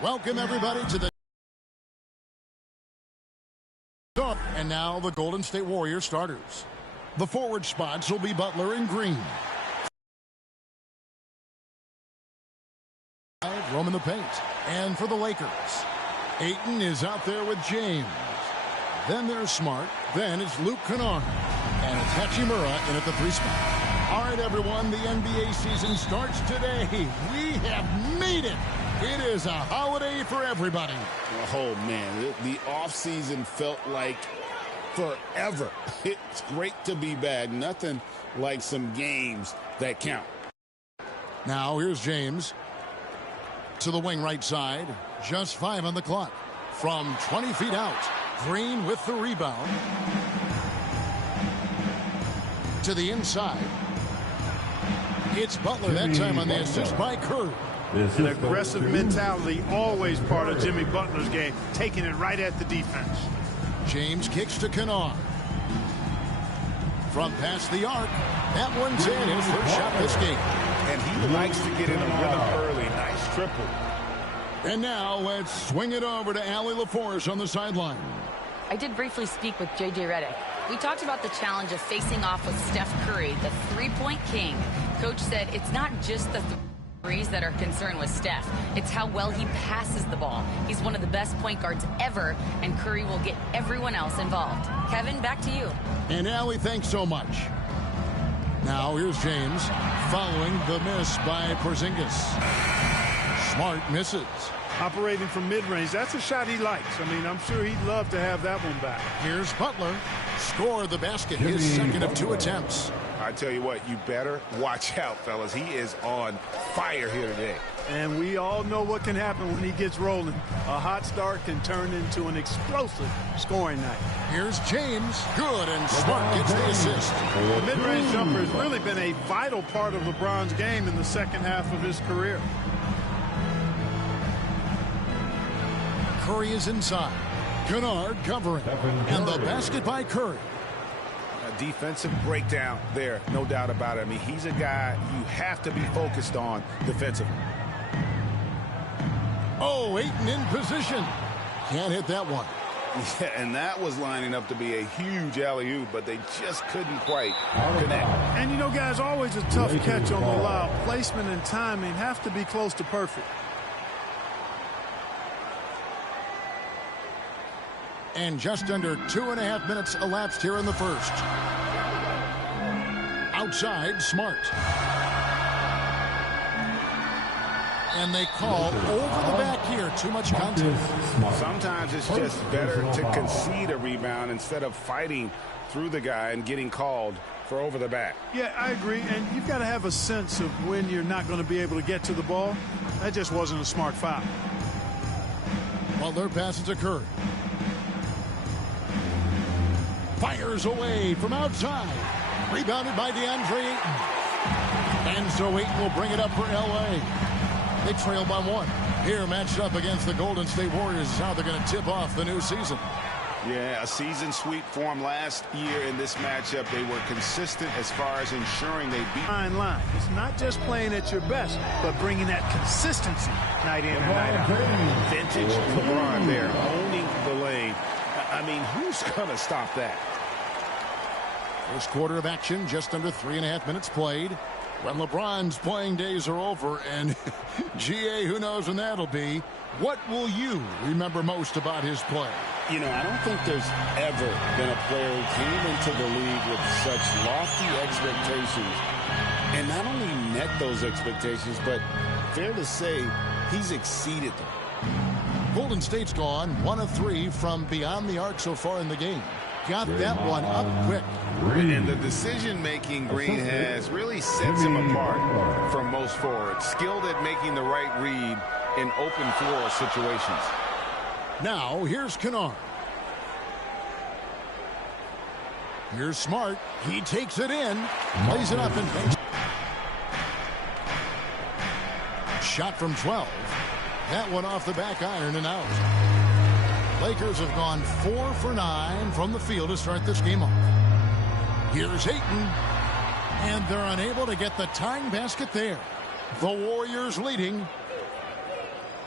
Welcome, everybody, to the... And now the Golden State Warriors starters. The forward spots will be Butler and Green. Roaming the paint. And for the Lakers, Ayton is out there with James. Then there's Smart. Then it's Luke Kennard. And it's Hachimura in at the 3 spot. All right, everyone, the NBA season starts today. We have made it. It is a holiday for everybody. Oh, man, the offseason felt like forever. It's great to be back. Nothing like some games that count. Now, here's James. To the wing right side. Just 5 on the clock. From 20 feet out. Green with the rebound. To the inside. It's Butler that time on the assist by Curry. An aggressive mentality, always part of Jimmy Butler's game, taking it right at the defense. James kicks to Kennard. From past the arc. That one's in. His first shot this game. And he likes to get in a rhythm early. Nice triple. And now let's swing it over to Allie LaForce on the sideline. I did briefly speak with J.J. Redick. We talked about the challenge of facing off with Steph Curry, the three-point king. Coach said it's not just the threes that are concerned with Steph. It's how well he passes the ball. He's one of the best point guards ever, and Curry will get everyone else involved. Kevin, back to you. And Allie, thanks so much. Now here's James following the miss by Porzingis. Smart misses. Operating from mid-range, that's a shot he likes. I mean, I'm sure he'd love to have that one back. Here's Butler. Score the basket, his second of 2 attempts. I tell you what, you better watch out, fellas. He is on fire here today. And we all know what can happen when he gets rolling. A hot start can turn into an explosive scoring night. Here's James. Good, and Smart gets the assist. The mid-range jumper has really been a vital part of LeBron's game in the second half of his career. Curry is inside. Kennard covering. And the basket by Curry. A defensive breakdown there, no doubt about it. I mean, he's a guy you have to be focused on defensively. Oh, Ayton in position. Can't hit that one. Yeah, and that was lining up to be a huge alley-oop, but they just couldn't quite connect. And, you know, guys, always a tough catch on the lob. Placement and timing have to be close to perfect. And just under 2.5 minutes elapsed here in the first. Outside, Smart. And they call over the back here. Too much contact. Sometimes it's just better to concede a rebound instead of fighting through the guy and getting called for over the back. Yeah, I agree. And you've got to have a sense of when you're not going to be able to get to the ball. That just wasn't a smart foul. Butler passes to Curry. Fires away from outside. Rebounded by DeAndre Ayton. And so Ayton will bring it up for L.A. They trail by 1. Here matched up against the Golden State Warriors is how they're going to tip off the new season. Yeah, a season sweep form last year in this matchup. They were consistent as far as ensuring they beat. Fine line. It's not just playing at your best, but bringing that consistency night in and night out. Vintage LeBron there, owning the lane. I mean, who's going to stop that? First quarter of action, just under 3.5 minutes played. When LeBron's playing days are over, and GA, who knows when that'll be, what will you remember most about his play? You know, I don't think there's ever been a player who came into the league with such lofty expectations and not only met those expectations, but fair to say he's exceeded them. Golden State's gone 1 of 3 from beyond the arc so far in the game. Got that one up quick. And the decision-making Green has really sets him apart from most forwards. Skilled at making the right read in open floor situations. Now, here's Kennard. Here's Smart. He takes it in. Lays it up and makes. Shot from 12. That one off the back iron and out. Lakers have gone 4 for 9 from the field to start this game off. Here's Ayton. And they're unable to get the tying basket there. The Warriors leading.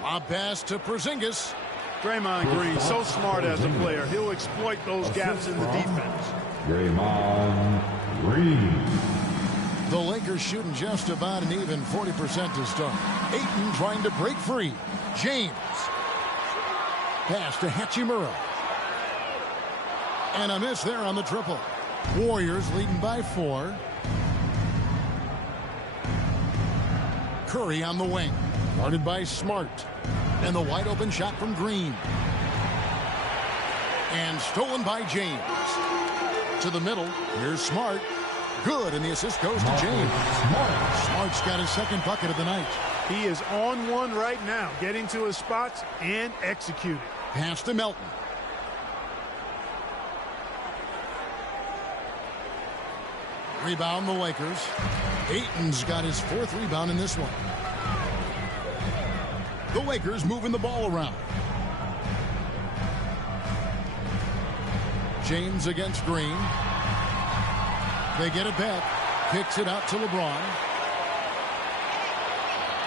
Lob pass to Porzingis. Draymond Green, so smart as a player. He'll exploit those gaps in the defense. Draymond Green. The Lakers shooting just about an even 40% to start. Ayton trying to break free. James. Pass to Hachimura. And a miss there on the triple. Warriors leading by 4. Curry on the wing. Guarded by Smart. And the wide open shot from Green. And stolen by James. To the middle. Here's Smart. Good, and the assist goes to James. Smart's got his second bucket of the night. He is on one right now, getting to his spots and executing. Pass to Melton. Rebound the Lakers. Ayton's got his 4th rebound in this one. The Lakers moving the ball around. James against Green. They get it back. Kicks it out to LeBron.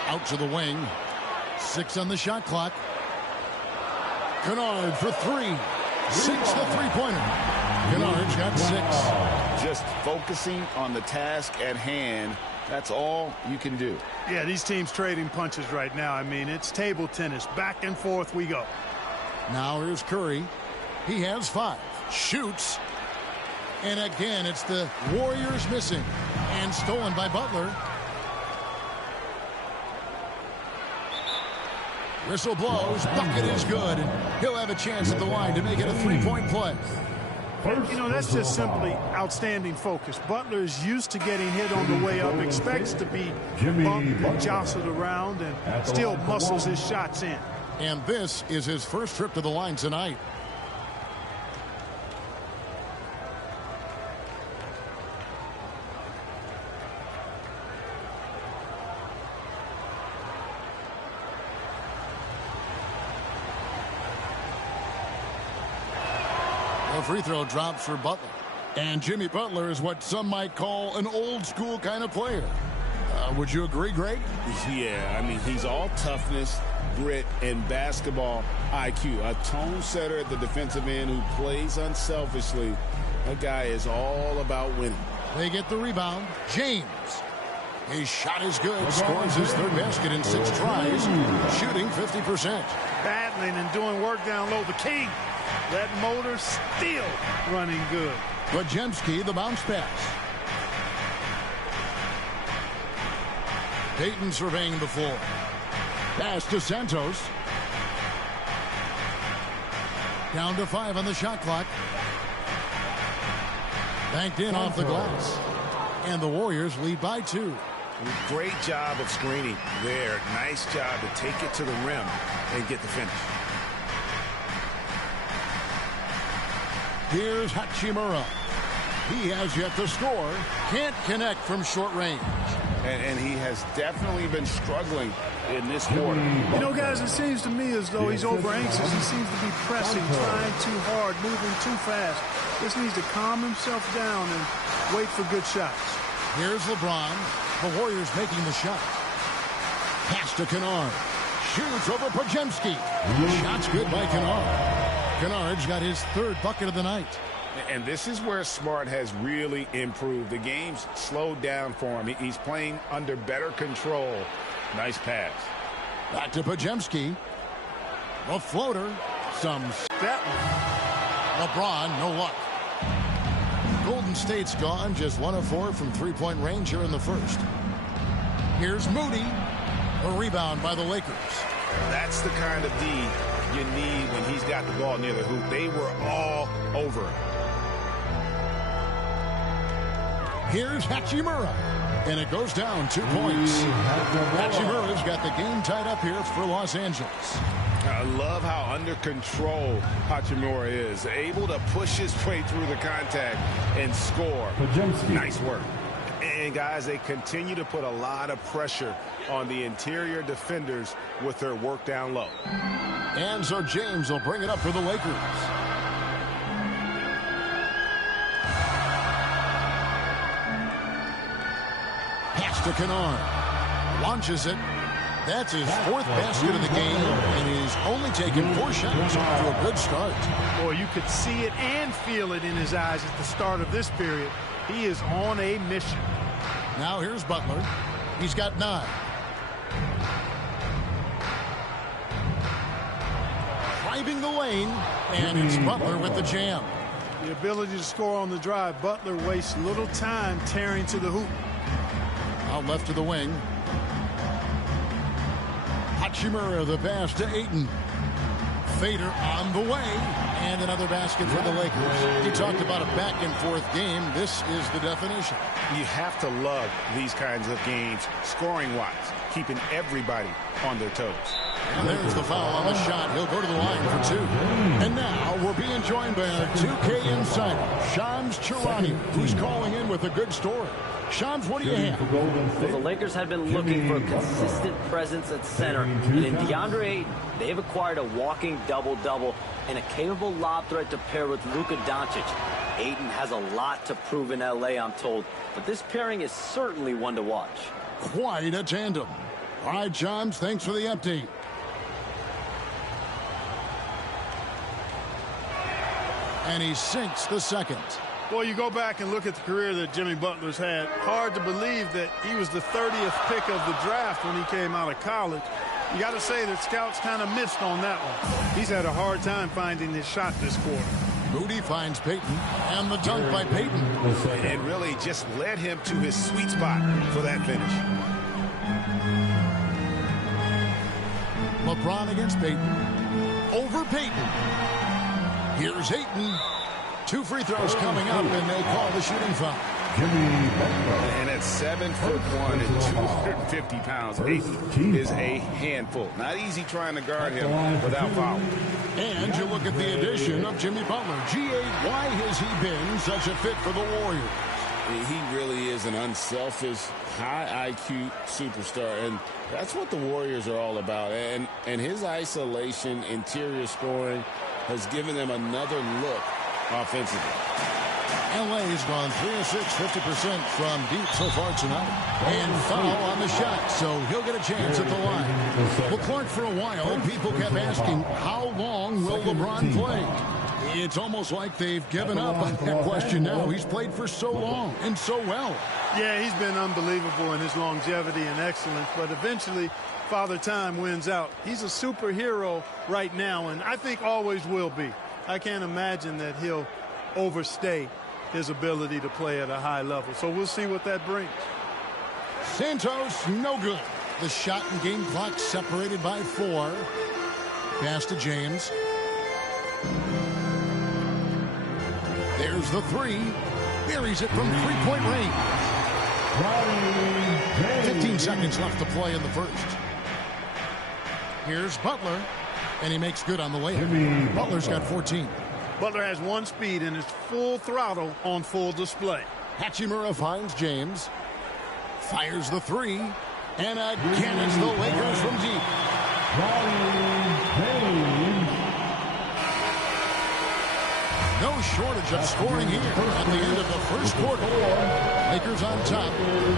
Out to the wing. 6 on the shot clock. Kennard for 3. Sinks the three-pointer. Kennard's got 6. Just focusing on the task at hand. That's all you can do. Yeah, these teams trading punches right now. I mean, it's table tennis. Back and forth we go. Now here's Curry. He has 5. Shoots. And again, it's the Warriors missing. And stolen by Butler. Whistle blows. Bucket is good. And he'll have a chance at the line to make it a 3-point play. You know, that's just simply outstanding focus. Butler is used to getting hit on the way up, expects to be bumped and jostled around, and still muscles his shots in. And this is his first trip to the line tonight. The free throw drops for Butler. And Jimmy Butler is what some might call an old school kind of player. Would you agree, Greg? Yeah, I mean, he's all toughness, grit, and basketball IQ. A tone setter at the defensive end who plays unselfishly. That guy is all about winning. They get the rebound. James. His shot is good. Scores his 3rd basket in 6 tries. Shooting 50%. Battling and doing work down low. The king. That motor still running good. Podziemski, the bounce pass. Payton surveying the floor. Pass to Santos. Down to 5 on the shot clock. Banked in off the glass. And the Warriors lead by 2. Great job of screening there. Nice job to take it to the rim and get the finish. Here's Hachimura. He has yet to score. Can't connect from short range. And he has definitely been struggling in this quarter. You know, guys, it seems to me as though he's over anxious. He seems to be pressing, trying too hard, moving too fast. Just needs to calm himself down and wait for good shots. Here's LeBron. The Warriors making the shot. Pass to Kennard. Shoots over Podziemski. Shot's good by Kennard. Kennard's got his 3rd bucket of the night. And this is where Smart has really improved. The game's slowed down for him. He's playing under better control. Nice pass. Back to Podziemski. The floater. That one. LeBron, no luck. Golden State's gone. Just 1 of 4 from 3-point range here in the first. Here's Moody. A rebound by the Lakers. That's the kind of D you need when he's got the ball near the hoop. They were all over him. Here's Hachimura. And it goes down 2 points. Hachimura's got the game tied up here for Los Angeles. I love how under control Hachimura is. Able to push his way through the contact and score. Nice work. And, guys, they continue to put a lot of pressure on the interior defenders with their work down low. And so James will bring it up for the Lakers. Pass to Kennard. Launches it. That's his 4th basket of the game, and he's only taken 4 shots off to a good start. Boy, you could see it and feel it in his eyes at the start of this period. He is on a mission. Now here's Butler. He's got 9. Driving the lane, and it's Butler with the jam. The ability to score on the drive. Butler wastes little time tearing to the hoop. Out left to the wing. Hachimura, the pass to Ayton. Fader on the way, and another basket for the Lakers. You talked about a back-and-forth game. This is the definition. You have to love these kinds of games, scoring-wise, keeping everybody on their toes. And there's the foul on the shot. He'll go to the line for 2. And now we're being joined by our 2K insider, Shams Charania, who's calling in with a good story. Shams, what do you have? Well, the Lakers have been looking for a consistent presence at center. And in DeAndre Ayton, they've acquired a walking double-double and a capable lob threat to pair with Luka Doncic. Ayton has a lot to prove in L.A., I'm told. But this pairing is certainly one to watch. Quite a tandem. All right, Shams, thanks for the update. And he sinks the second. Well, you go back and look at the career that Jimmy Butler's had. Hard to believe that he was the 30th pick of the draft when he came out of college. You got to say that scouts kind of missed on that one. He's had a hard time finding his shot this quarter. Moody finds Payton, and the dunk by Payton. It really just led him to his sweet spot for that finish. LeBron against Payton. Over Payton. Here's Ayton. 2 free throws coming up, and they call the shooting foul. And at 7'1" and 250 pounds, Ayton is a handful. Not easy trying to guard him without foul. And you look at the addition of Jimmy Butler. G8, why has he been such a fit for the Warriors? He really is an unselfish, high IQ superstar, and that's what the Warriors are all about. And his isolation, interior scoring has given them another look offensively. LA's gone 3 of 6, 50% from deep so far tonight. And foul on the shot, so he'll get a chance at the line. Well, Clark, for a while, people kept asking, how long will LeBron play? It's almost like they've given up on that question now. He's played for so long and so well. Yeah, he's been unbelievable in his longevity and excellence, but eventually Father Time wins out. He's a superhero right now, and I think always will be. I can't imagine that he'll overstay his ability to play at a high level. So we'll see what that brings. Santos, no good. The shot and game clock separated by 4. Pass to James. There's the 3. Buries it from 3-point range. 15 seconds left to play in the first. Here's Butler, and he makes good on the layup. Butler's got 14. Butler has 1 speed and is full throttle on full display. Hachimura finds James. Fires the 3. And again, it's the Lakers from deep. No shortage of scoring here at the end of the first quarter. Lakers on top,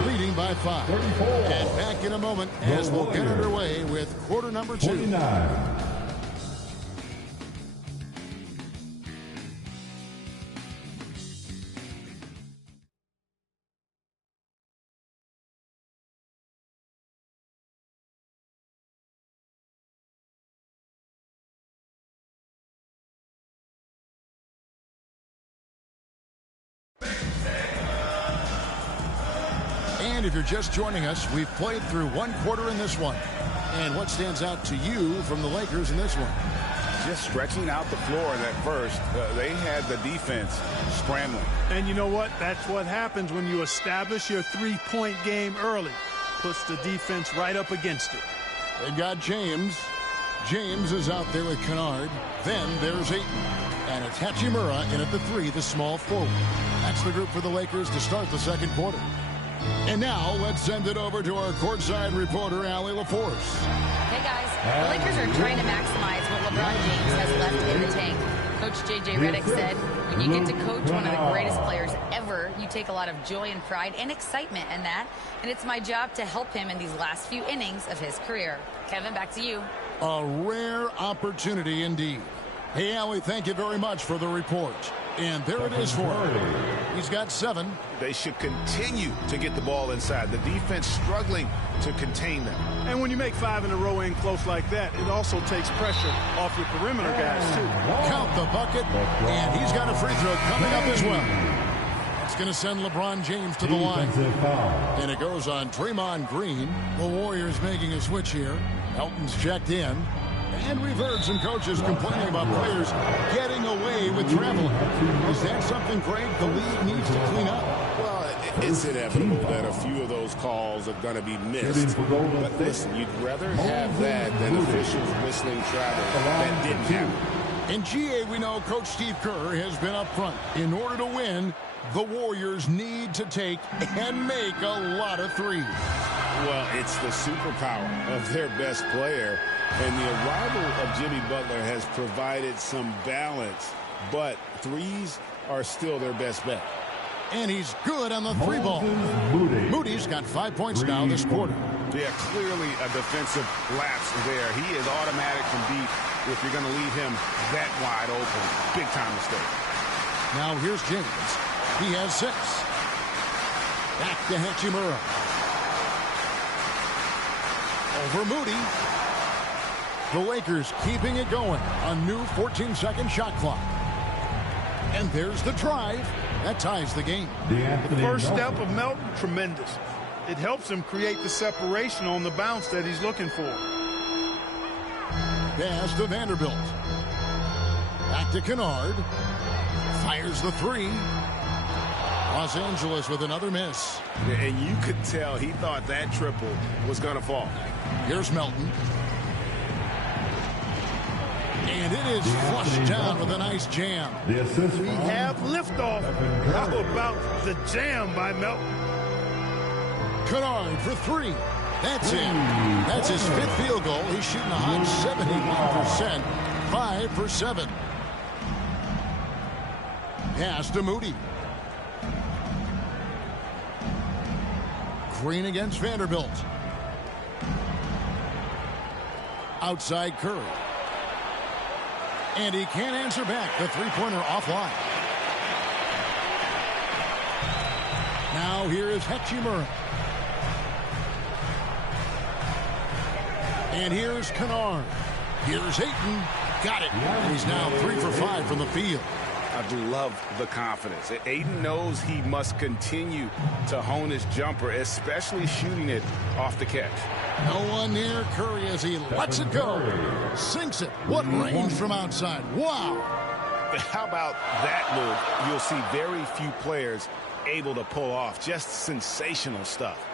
leading by 5. And back in a moment as we'll get underway with quarter number 2. And if you're just joining us, we've played through 1 quarter in this one. And what stands out to you from the Lakers in this one? Just stretching out the floor in that first. They had the defense scrambling. And you know what? That's what happens when you establish your 3-point game early. Puts the defense right up against it. They've got James. James is out there with Kennard. Then there's Ayton. And it's Hachimura in at the 3, the small forward. That's the group for the Lakers to start the second quarter. And now let's send it over to our courtside reporter, Allie LaForce. Hey, guys. The Lakers are trying to maximize what LeBron James has left in the tank. Coach J.J. Redick said, when you get to coach one of the greatest players ever, sure you take a lot of joy and pride and excitement in that, and it's my job to help him in these last few innings of his career. Kevin, back to you. A rare opportunity indeed. Hey, Allie, thank you very much for the report. And there it is for him. He's got 7. They should continue to get the ball inside. The defense struggling to contain them. And when you make 5 in a row in close like that, it also takes pressure off your perimeter guys, too. Count the bucket, and he's got a free throw coming up as well. It's going to send LeBron James to the line. And it goes on Draymond Green. The Warriors making a switch here. Elton's checked in. And we've heard some coaches complaining about players getting away with traveling. Is that something, Greg, the league needs to clean up? Well, it's inevitable that a few of those calls are going to be missed. But listen, you'd rather have that than officials whistling travel that didn't happen. In GA, we know Coach Steve Kerr has been up front. In order to win, the Warriors need to take and make a lot of threes. Well, it's the superpower of their best player. And the arrival of Jimmy Butler has provided some balance. But threes are still their best bet. And he's good on the 3 ball. Moody's got 5 points now this quarter. Yeah, clearly a defensive lapse there. He is automatic from deep if you're going to leave him that wide open. Big time mistake. Now here's James. He has 6. Back to Hachimura. Over Moody. The Lakers keeping it going. A new 14-second shot clock. And there's the drive. That ties the game. The first step of Melton, tremendous. It helps him create the separation on the bounce that he's looking for. Pass to Vanderbilt. Back to Kennard. Fires the 3. Los Angeles with another miss. And you could tell he thought that triple was going to fall. Here's Melton. And it is flushed down with a nice jam. We have liftoff. How about the jam by Melton? Kennard for 3. That's it. That's his 5th field goal. He's shooting a hot 71%. 5 for 7. Pass to Moody. Green against Vanderbilt. Outside Curry. And he can't answer back. The 3-pointer offline. Now here is Hachimura. And here's Kennard. Here's Ayton. Got it. And he's now 3 for 5 from the field. I do love the confidence. Ayton knows he must continue to hone his jumper, especially shooting it off the catch. No one near Curry as he lets it go. Sinks it. What range from outside. Wow. How about that move? You'll see very few players able to pull off. Just sensational stuff.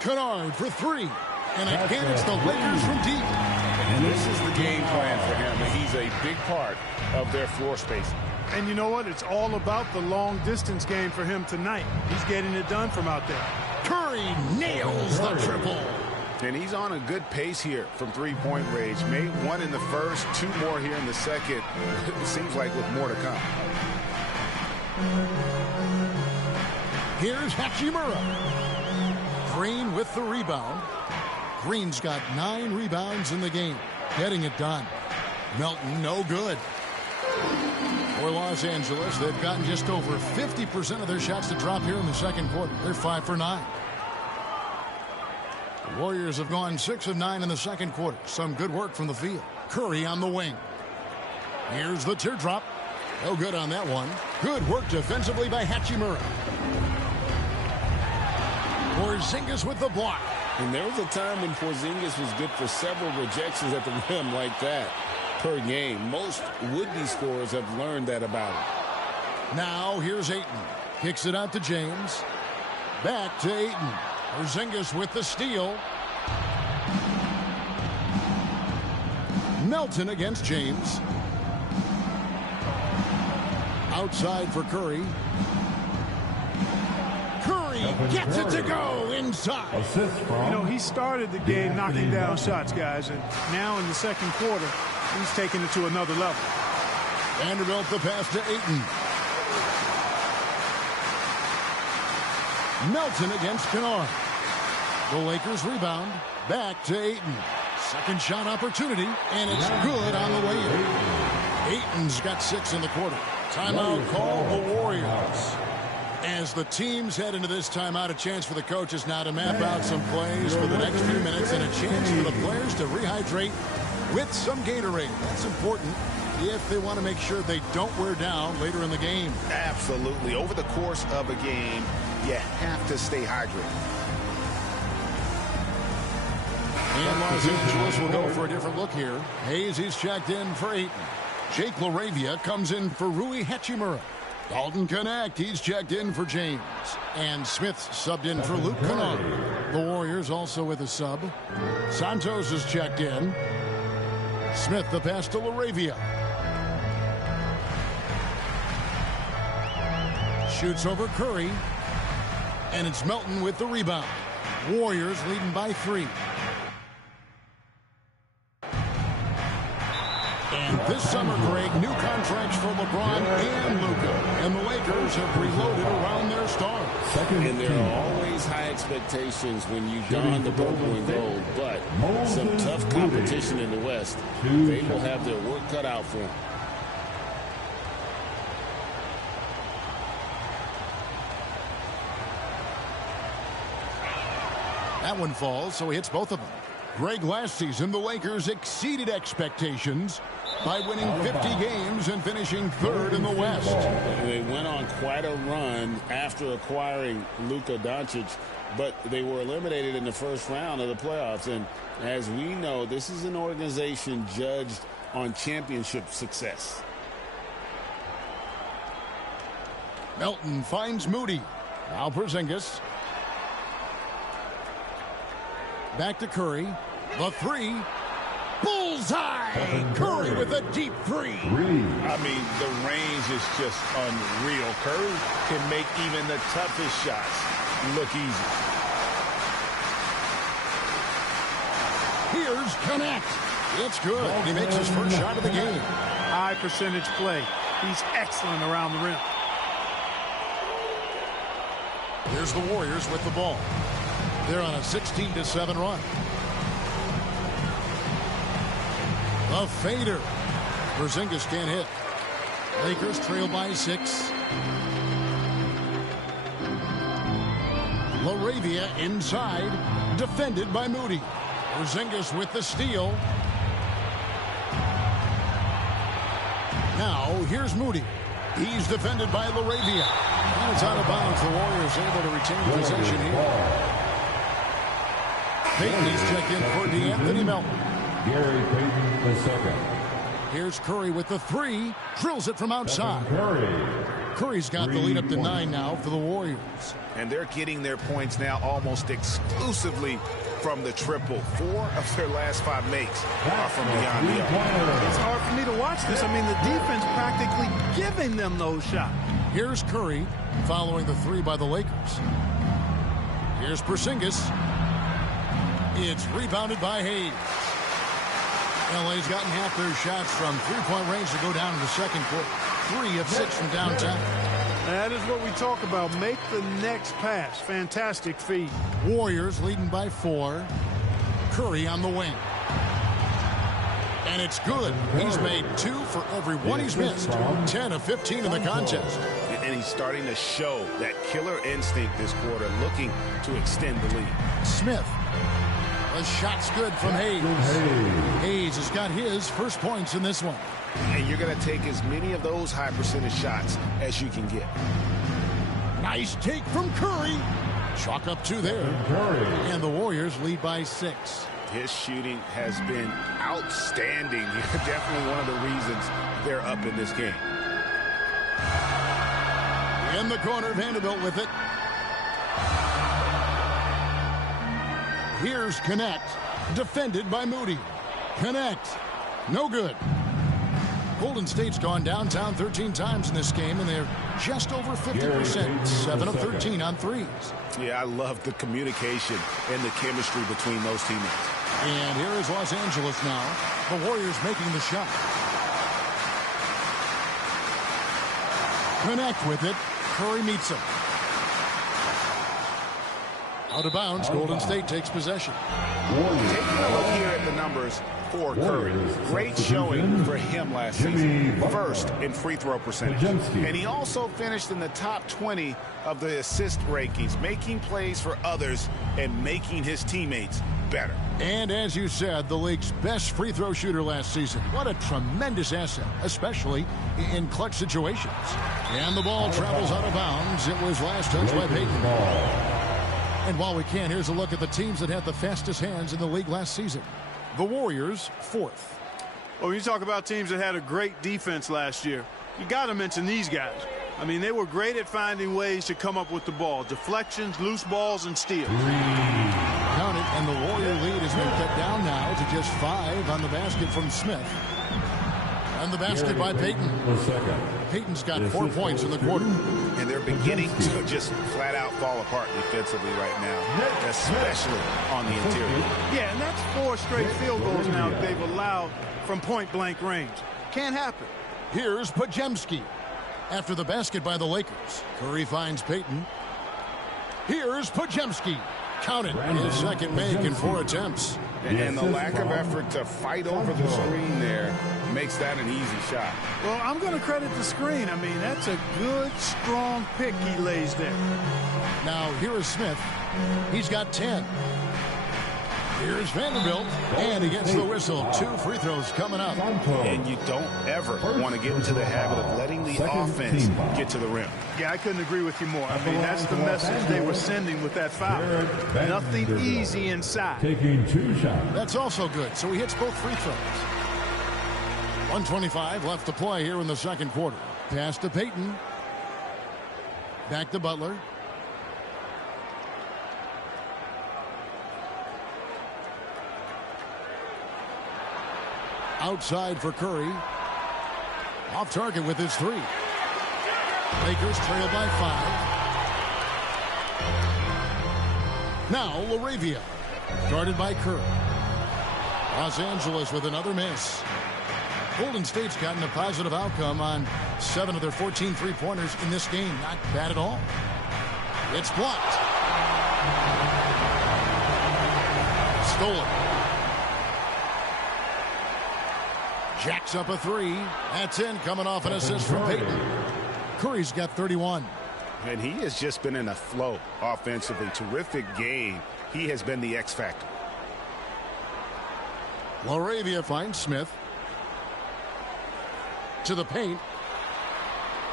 Kennard for 3. And again, it's the Lakers from deep. And this is the game plan for him. And he's a big part of their floor spacing. And you know what? It's all about the long-distance game for him tonight. He's getting it done from out there. Curry nails the triple. And he's on a good pace here from three-point range. Made 1 in the first, 2 more here in the second. It seems like with more to come. Here's Hachimura. Green with the rebound. Green's got 9 rebounds in the game. Getting it done. Melton, no good. For Los Angeles, they've gotten just over 50% of their shots to drop here in the second quarter. They're 5 for 9. The Warriors have gone 6 of 9 in the second quarter. Some good work from the field. Curry on the wing. Here's the teardrop. No good on that one. Good work defensively by Hachimura. Porzingis with the block. And there was a time when Porzingis was good for several rejections at the rim like that per game. Most would-be scorers have learned that about him. Now here's Ayton. Kicks it out to James. Back to Ayton. Porzingis with the steal. Melton against James. Outside for Curry. Curry gets it to go inside. You know, he started the game knocking down shots, guys, and now in the second quarter, he's taking it to another level. Vanderbilt the pass to Ayton. Melton against Kennard. The Lakers rebound. Back to Ayton. Second shot opportunity, and it's good on the way in. Ayton's got 6 in the quarter. Timeout called the Warriors. As the teams head into this timeout, a chance for the coaches now to map out some plays for the next few minutes and a chance for the players to rehydrate with some Gatorade. That's important if they want to make sure they don't wear down later in the game. Absolutely. Over the course of a game, you have to stay hydrated. And Los Angeles will go for a different look here. Hayes, he's checked in for Ayton. Jake LaRavia comes in for Rui Hachimura. Dalton Connect, he's checked in for James. And Smith's subbed in for Luke Kennard. The Warriors also with a sub. Santos is checked in. Smith the pass to LaRavia. Shoots over Curry. And it's Melton with the rebound. Warriors leading by 3. And this summer, Greg, new contracts for LeBron and Luka. And the Lakers have reloaded around their stars. And there are always high expectations when you don the purple and gold, but some tough competition in the West. They will have their work cut out for them. That one falls, so he hits both of them. Greg, last season, the Lakers exceeded expectations by winning 50 games and finishing 3rd in the West. They went on quite a run after acquiring Luka Doncic, but they were eliminated in the first round of the playoffs. And as we know, this is an organization judged on championship success. Melton finds Moody. Now Porzingis. Back to Curry. The 3. Bullseye! Curry with a deep 3. I mean, the range is just unreal. Curry can make even the toughest shots look easy. Here's Connect. It's good. He makes his first shot of the game. High percentage play. He's excellent around the rim. Here's the Warriors with the ball. They're on a 16-7 run. The fader. Porzingis can't hit. Lakers trail by 6. LaRavia inside. Defended by Moody. Porzingis with the steal. Now here's Moody. He's defended by LaRavia. And it's out of bounds. The Warriors able to retain possession here. Payton is checked in for DeAnthony Melton. Gary Payton II. Here's Curry with the 3. Drills it from outside. Curry's got the lead up to 9 now for the Warriors. And they're getting their points now almost exclusively from the triple. 4 of their last 5 makes are from beyond the arc. It's hard for me to watch this. I mean, the defense practically giving them those shots. Here's Curry following the 3 by the Lakers. Here's Porzingis. It's rebounded by Hayes. LA's gotten half their shots from 3-point range to go down in the second quarter. 3 of 6 from downtown. That is what we talk about. Make the next pass. Fantastic feed. Warriors leading by 4. Curry on the wing. And it's good. He's made 2 for every one he's missed. 10 of 15 in the contest. And he's starting to show that killer instinct this quarter, looking to extend the lead. Smith. The shot's good from Hayes. Hayes has got his first points in this one. And you're going to take as many of those high percentage shots as you can get. Nice take from Curry. Chalk up 2 there. And the Warriors lead by 6. His shooting has been outstanding. Definitely one of the reasons they're up in this game. In the corner, Vanderbilt with it. Here's Connect, defended by Moody. Connect, no good. Golden State's gone downtown 13 times in this game, and they're just over 50%, 7 of 13 on 3s. Yeah, I love the communication and the chemistry between those teammates. And here is Los Angeles now. The Warriors making the shot. Connect with it. Curry meets him. Out of bounds, Golden State takes possession. Taking a look here at the numbers for Curry. Great showing for him last season. First in free throw percentage. And he also finished in the top 20 of the assist rankings, making plays for others and making his teammates better. And as you said, the league's best free throw shooter last season. What a tremendous asset, especially in clutch situations. And the ball travels out of bounds. It was last touched by Payton. And while we can, here's a look at the teams that had the fastest hands in the league last season. The Warriors, 4th. Well, when you talk about teams that had a great defense last year, you got to mention these guys. I mean, they were great at finding ways to come up with the ball. Deflections, loose balls, and steals. Count it, and the Warrior lead has been cut down now to just 5 on the basket from Smith. And the basket by Payton. Payton's got 4 points in the quarter. And they're beginning to just flat out fall apart defensively right now, especially on the interior. Yeah, and that's 4 straight field goals now that they've allowed from point-blank range. Can't happen. Here's Podziemski. After the basket by the Lakers, Curry finds Payton. Here's Podziemski. Count it. His second make in 4 attempts. And the lack of effort to fight over the screen there makes that an easy shot. Well, I'm going to credit the screen. I mean, that's a good, strong pick he lays there. Now, here is Smith. He's got 10. Here's Vanderbilt, and he gets the whistle. 2 free throws coming up. And you don't ever want to get into the habit of letting the offense get to the rim. Yeah, I couldn't agree with you more. I mean, that's the message they were sending with that foul. Nothing easy inside. Taking 2 shots. That's also good, so he hits both free throws. 1:25 left to play here in the second quarter. Pass to Payton. Back to Butler. Outside for Curry. Off target with his 3. Lakers trail by 5. Now LaRavia. Guarded by Curry. Los Angeles with another miss. Golden State's gotten a positive outcome on 7 of their 14 three-pointers in this game. Not bad at all. It's blocked. Stolen. Jacks up a 3. That's in, coming off an assist from Payton. Curry's got 31. And he has just been in a flow offensively. Terrific game. He has been the X factor. LaRavia finds Smith. To the paint.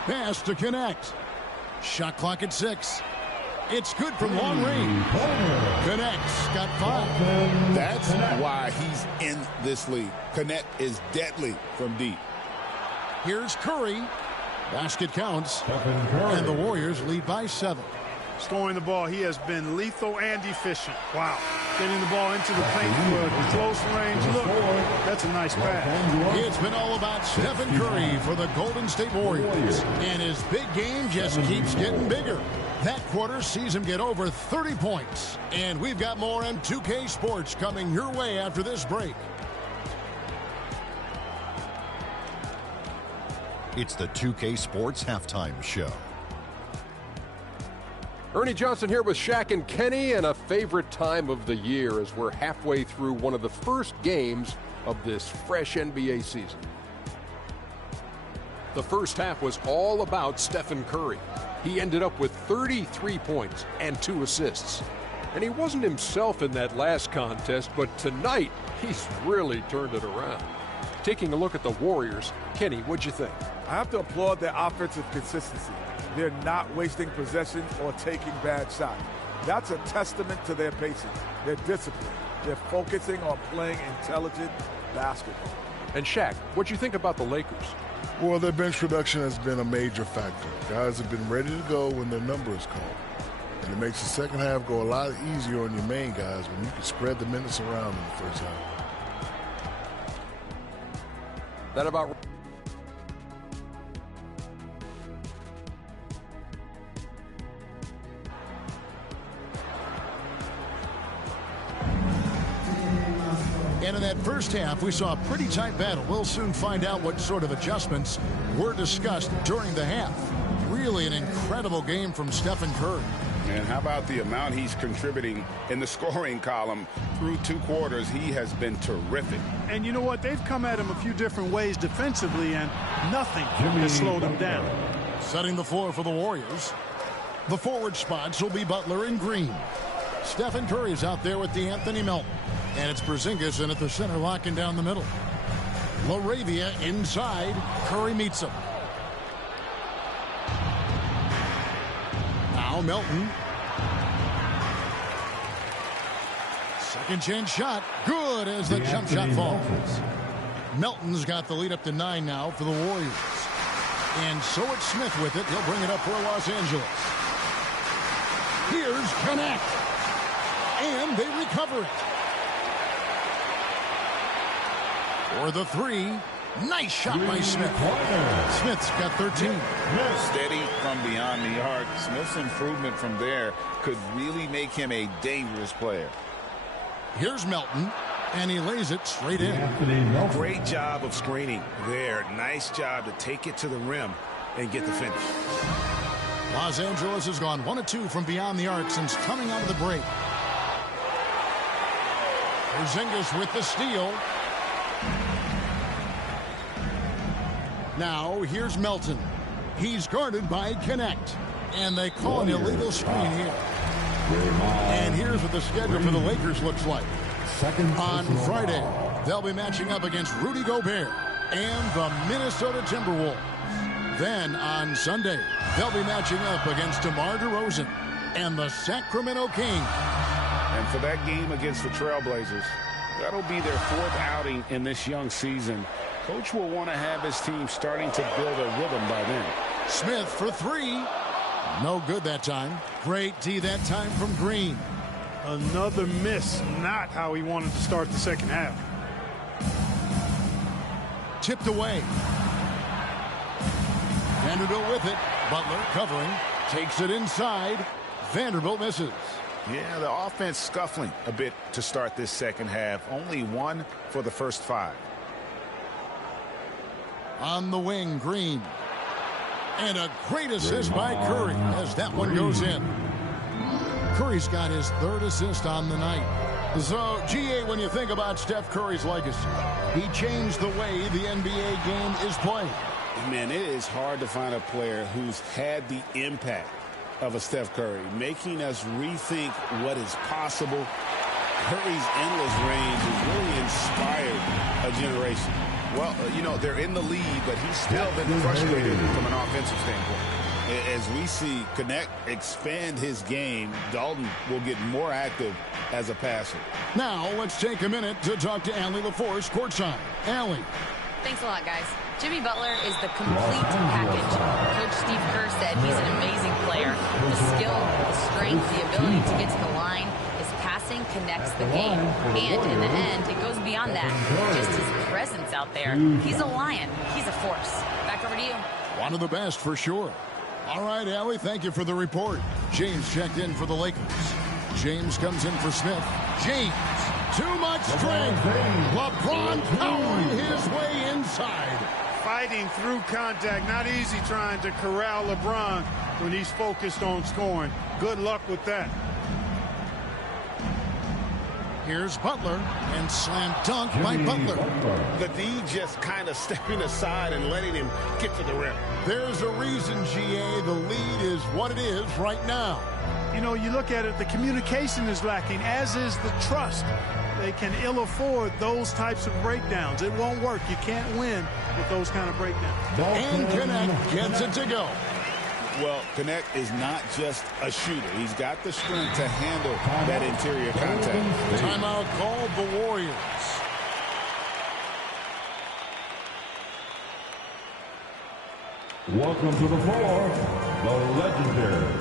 Pass to connect. Shot clock at 6. It's good from long range. Connects. Got 5. That's why he's in this league. Connect is deadly from deep. Here's Curry. Basket counts. And the Warriors lead by 7. Scoring the ball, he has been lethal and efficient. Wow. Getting the ball into the paint for a close range look. That's a nice pass. It's been all about Stephen Curry for the Golden State Warriors. And his big game just keeps getting bigger. That quarter sees him get over 30 points. And we've got more on 2K Sports coming your way after this break. It's the 2K Sports Halftime Show. Ernie Johnson here with Shaq and Kenny, and a favorite time of the year as we're halfway through one of the first games of this fresh NBA season. The first half was all about Stephen Curry. He ended up with 33 points and 2 assists. And he wasn't himself in that last contest, but tonight he's really turned it around. Taking a look at the Warriors, Kenny, what'd you think? I have to applaud their offensive consistency. They're not wasting possessions or taking bad shots. That's a testament to their patience, their discipline. They're focusing on playing intelligent basketball. And Shaq, what'd you think about the Lakers? Well, their bench production has been a major factor. Guys have been ready to go when their number is called. And it makes the second half go a lot easier on your main guys when you can spread the minutes around in the first half. That about... And in that first half, we saw a pretty tight battle. We'll soon find out what sort of adjustments were discussed during the half. really an incredible game from Stephen Curry. And how about the amount he's contributing in the scoring column through 2 quarters? He has been terrific. And you know what? They've come at him a few different ways defensively, and nothing has slowed him down. Setting the floor for the Warriors. The forward spots will be Butler and Green. Stephen Curry is out there with D'Anthony Melton. And it's Porzingis in at the center, locking down the middle. LaRavia inside. Curry meets him. Now Melton. Second chance shot. Good as the jump shot falls. Melton's got the lead up to 9 now for the Warriors. And so it's Smith with it. He'll bring it up for Los Angeles. Here's Connect. And they recover it. For the 3. Nice shot by Smith. Smith's got 13. Steady from beyond the arc. Smith's improvement from there could really make him a dangerous player. Here's Melton, and he lays it straight in. Great job of screening there. Nice job to take it to the rim and get the finish. Los Angeles has gone 1 of 2 from beyond the arc since coming out of the break. Porzingis with the steal. Now here's Melton. He's guarded by Connect. And they call an illegal screen here. And here's what the schedule for the Lakers looks like. On Friday, they'll be matching up against Rudy Gobert and the Minnesota Timberwolves. Then on Sunday, they'll be matching up against DeMar DeRozan and the Sacramento Kings. And for that game against the Trailblazers, that'll be their 4th outing in this young season. Coach will want to have his team starting to build a rhythm by then. Smith for 3. No good that time. Great D that time from Green. Another miss. Not how he wanted to start the second half. Tipped away. Vanderbilt with it. Butler covering. Takes it inside. Vanderbilt misses. Yeah, the offense scuffling a bit to start this second half. Only 1 for the first 5. On the wing, Green. And a great assist by Curry as that one goes in. Curry's got his 3rd assist on the night. So, GA, when you think about Steph Curry's legacy, he changed the way the NBA game is played. Man, it is hard to find a player who's had the impact of a Steph Curry, making us rethink what is possible. Curry's endless range has really inspired a generation. Well, you know, they're in the lead, but he's still been frustrated from an offensive standpoint. As we see Connect expand his game, Dalton will get more active as a passer. Now, let's take a minute to talk to Allie LaForce courtside. Allie. Thanks a lot, guys. Jimmy Butler is the complete package. Coach Steve Kerr said he's an amazing player. The skill, the strength, the ability to get to the line. His passing connects the game. And in the end, it goes beyond that. Just his presence out there. He's a lion. He's a force. Back over to you. One of the best for sure. All right, Allie, thank you for the report. James checked in for the Lakers. James comes in for Smith. James, too much strength. LeBron powering his way inside. Fighting through contact. Not easy trying to corral LeBron when he's focused on scoring. Good luck with that. Here's Butler, and slam dunk by Butler. The D just kind of stepping aside and letting him get to the rim. There's a reason, GA, the lead is what it is right now. You know, you look at it, the communication is lacking, as is the trust. They can ill afford those types of breakdowns. It won't work. You can't win with those kind of breakdowns. And Connect gets it to go. Well, Connect is not just a shooter. He's got the strength to handle that interior contact. Timeout called the Warriors. Welcome to the floor, the legendary,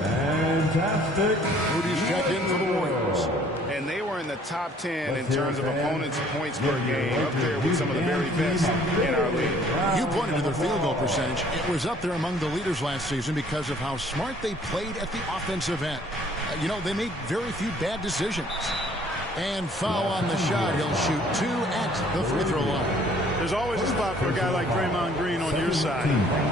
fantastic Rudy's check in for the Warriors. And they were in the top 10 in terms of opponents' points per game, up there with some of the very best in our league. You pointed to their field goal percentage. It was up there among the leaders last season because of how smart they played at the offensive end. You know, they made very few bad decisions. And foul on the shot. He'll shoot 2 at the free throw line. There's always a spot for a guy like Draymond Green on your side.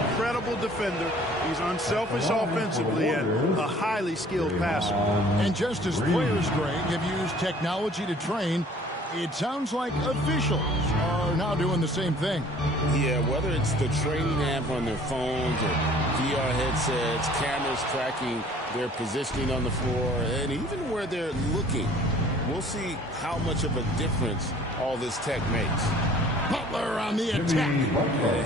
Incredible defender. He's unselfish offensively and a highly skilled passer. And just as players, Greg, have used technology to train, it sounds like officials are now doing the same thing. Yeah, whether it's the training app on their phones or VR headsets, cameras tracking their positioning on the floor, and even where they're looking, we'll see how much of a difference all this tech makes. Butler on the attack.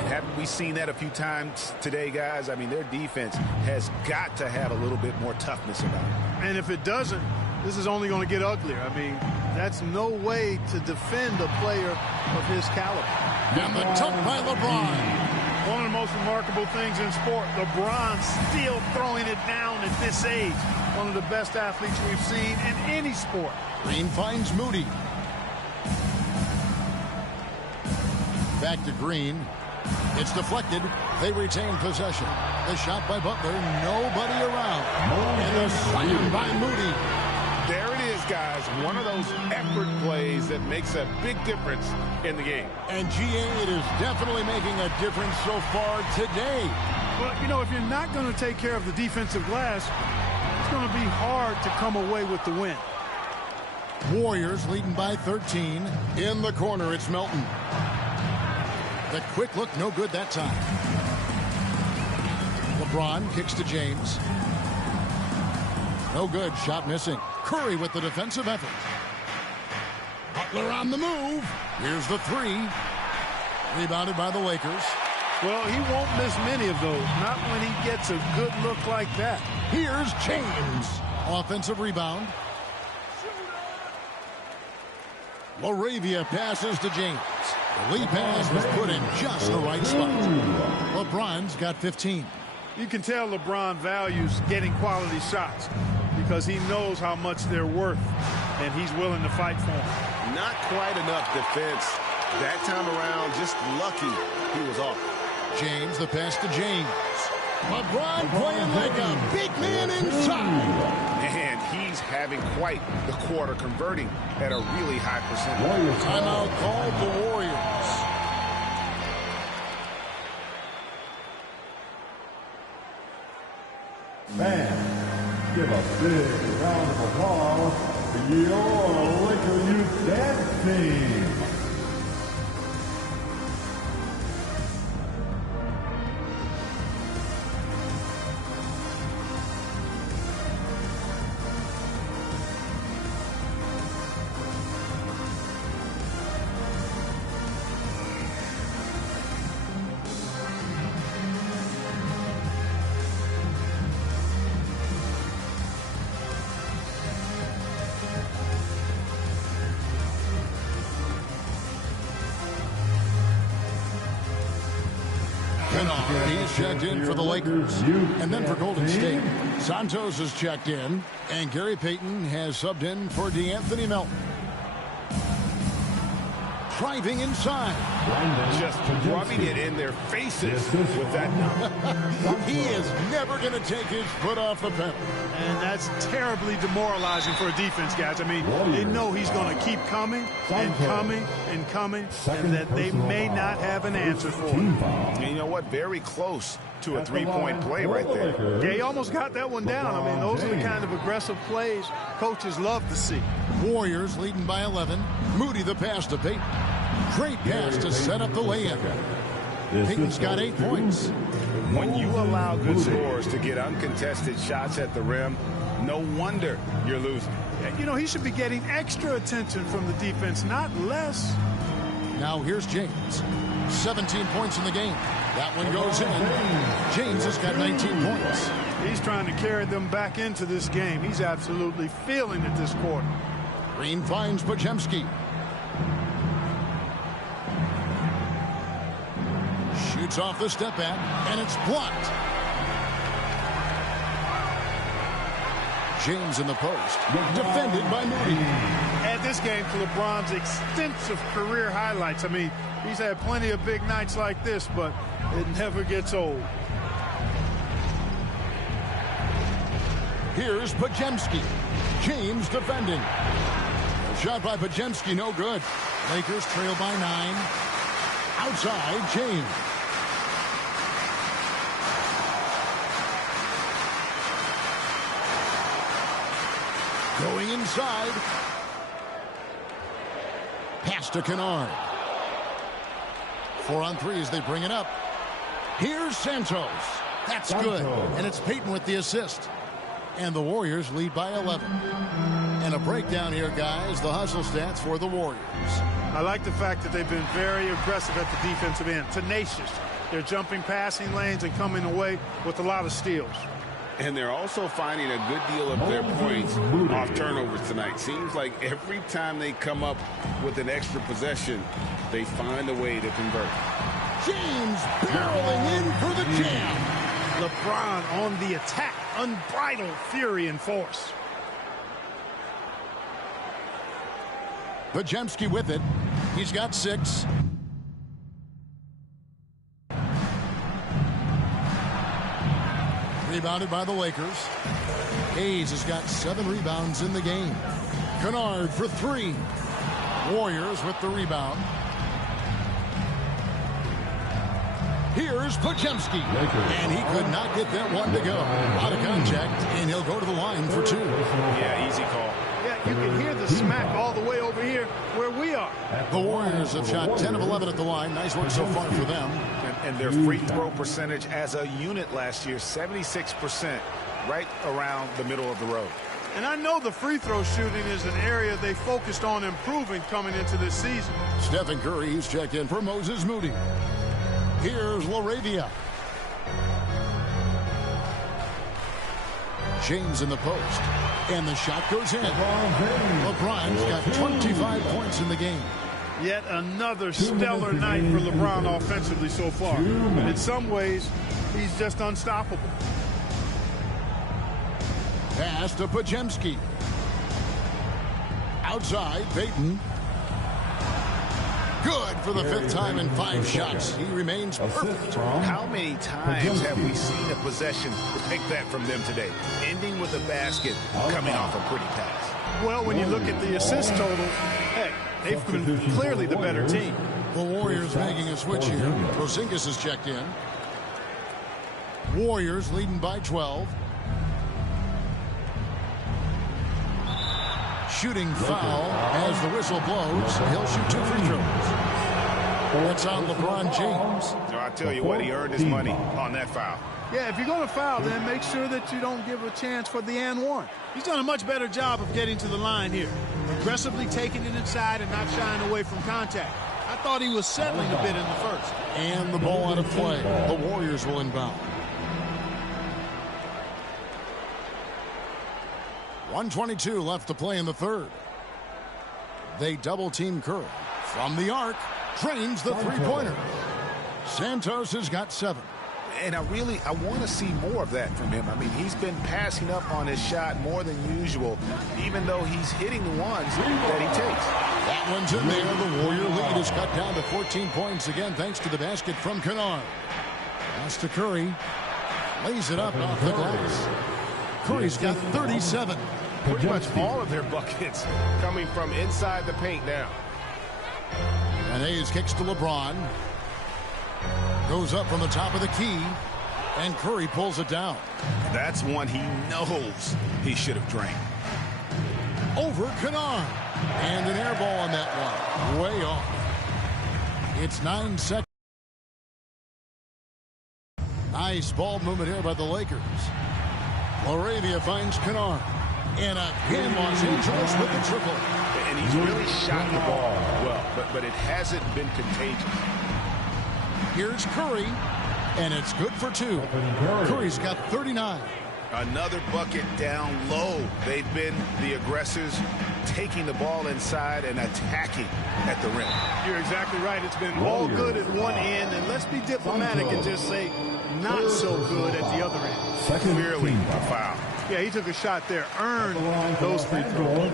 Haven't we seen that a few times today, guys? I mean, their defense has got to have a little bit more toughness about it. And if it doesn't, this is only going to get uglier. I mean, that's no way to defend a player of his caliber. And the dunk by LeBron. One of the most remarkable things in sport, LeBron still throwing it down at this age. One of the best athletes we've seen in any sport. Green finds Moody. Back to Green. It's deflected. They retain possession. The shot by Butler. Nobody around. And the slam by Moody. There it is, guys. One of those effort plays that makes a big difference in the game. And GA, it is definitely making a difference so far today. But, you know, if you're not going to take care of the defensive glass, it's going to be hard to come away with the win. Warriors leading by 13. In the corner, it's Melton. The quick look, no good that time. LeBron kicks to James. No good, shot missing. Curry with the defensive effort. Butler on the move. Here's the three. Rebounded by the Lakers. Well, he won't miss many of those. Not when he gets a good look like that. Here's James. Offensive rebound. Laravia passes to James. The lead pass was put in just the right spot. LeBron's got 15. You can tell LeBron values getting quality shots because he knows how much they're worth, and he's willing to fight for them. Not quite enough defense that time around. Just lucky he was off. James, the pass to James. LeBron playing like a big man inside. And he's having quite the quarter, converting at a really high percentage. Timeout called the Warriors. Man, give a big round of applause for your Laker Youth Dance Team. He's checked in for the Lakers. And then for Golden State, Santos has checked in. And Gary Payton has subbed in for DeAnthony Melton. Driving inside. Just rubbing it in their faces with that number. He is never going to take his foot off the pedal. And that's terribly demoralizing for a defense, guys. I mean, they know he's going to keep coming and coming and coming, and that they may not have an answer for him. And you know what? Very close to a three-point play right there. Yeah, he almost got that one down. I mean, those are the kind of aggressive plays coaches love to see. Warriors leading by 11. Moody the pass to Payton. Great pass to set up the lay-in. Payton's got 8 points. When you allow good scorers to get uncontested shots at the rim, no wonder you're losing. You know, he should be getting extra attention from the defense, not less. Now here's James. 17 points in the game. That one goes in. James has got 19 points. He's trying to carry them back into this game. He's absolutely feeling it this quarter. Green finds Podziemski. Shoots off the step back, and it's blocked. James in the post. Defended by Moody. Add this game to LeBron's extensive career highlights. I mean, he's had plenty of big nights like this, but it never gets old. Here's Podziemski. James defending. Shot by Podziemski, no good. Lakers trail by 9. Outside, James. Going inside. Pass to Kennard. 4 on 3 as they bring it up. Here's Santos. That's good. And it's Payton with the assist. And the Warriors lead by 11. And a breakdown here, guys. The hustle stats for the Warriors. I like the fact that they've been very aggressive at the defensive end. Tenacious. They're jumping passing lanes and coming away with a lot of steals. And they're also finding a good deal of their points off turnovers tonight. Seems like every time they come up with an extra possession, they find a way to convert. James barreling in for the jam. LeBron on the attack. Unbridled fury and force. Podziemski with it. He's got 6. Rebounded by the Lakers. Hayes has got 7 rebounds in the game. Kennard for 3. Warriors with the rebound. Here's Podziemski. And he could not get that one to go. Out of contact, and he'll go to the line for 2. Yeah, easy call. Yeah, you can hear the smack all the way over here where we are. The Warriors have shot 10 of 11 at the line. Nice work so far for them. And their free throw percentage as a unit last year, 76%, right around the middle of the road. And I know the free throw shooting is an area they focused on improving coming into this season. Stephen Curry's checked in for Moses Moody. Here's LaRavia. James in the post. And the shot goes in. LeBron's got 25 points in the game. Yet another stellar night for LeBron offensively so far. In some ways, he's just unstoppable. Pass to Podziemski. Outside, Payton. Good for the 5th time in 5 shots. He remains perfect. How many times have we seen a possession take that from them today? Ending with a basket, coming off a pretty pass. Well, when you look at the assist total, hey, they've been clearly the better team. The Warriors making a switch here. Porzingis is checked in. Warriors leading by 12. Shooting foul as the whistle blows. He'll shoot 2 free throws. That's on LeBron James. I tell you what, he earned his money on that foul. Yeah, if you're going to foul, then make sure that you don't give a chance for the and one. He's done a much better job of getting to the line here. Aggressively taking it inside and not shying away from contact. I thought he was settling a bit in the first. And the ball out of play. The Warriors will inbound. 1:22 left to play in the 3rd. They double-team Curry. From the arc, drains the 3-pointer. Santos has got 7. And I want to see more of that from him. I mean, he's been passing up on his shot more than usual, even though he's hitting the ones that he takes. That one's in there. The Warrior lead is cut down to 14 points again, thanks to the basket from Kennard. Pass to Curry. Lays it up off the glass. Curry's got 37. Pretty much all of their buckets coming from inside the paint now. And Hayes kicks to LeBron. Goes up from the top of the key. And Curry pulls it down. That's one he knows he should have drained. Over Kennard. And an air ball on that one. Way off. It's 9 seconds. Nice ball movement here by the Lakers. LaRavia finds Kennard. And again, Los Angeles with the triple. And he's really shot the ball well, but it hasn't been contagious. Here's Curry, and it's good for 2. Curry's got 39. Another bucket down low. They've been the aggressors, taking the ball inside and attacking at the rim. You're exactly right. It's been all good at one end, and let's be diplomatic and just say not so good at the other end. Clearly a foul. Yeah, he took a shot there, earned those free throws.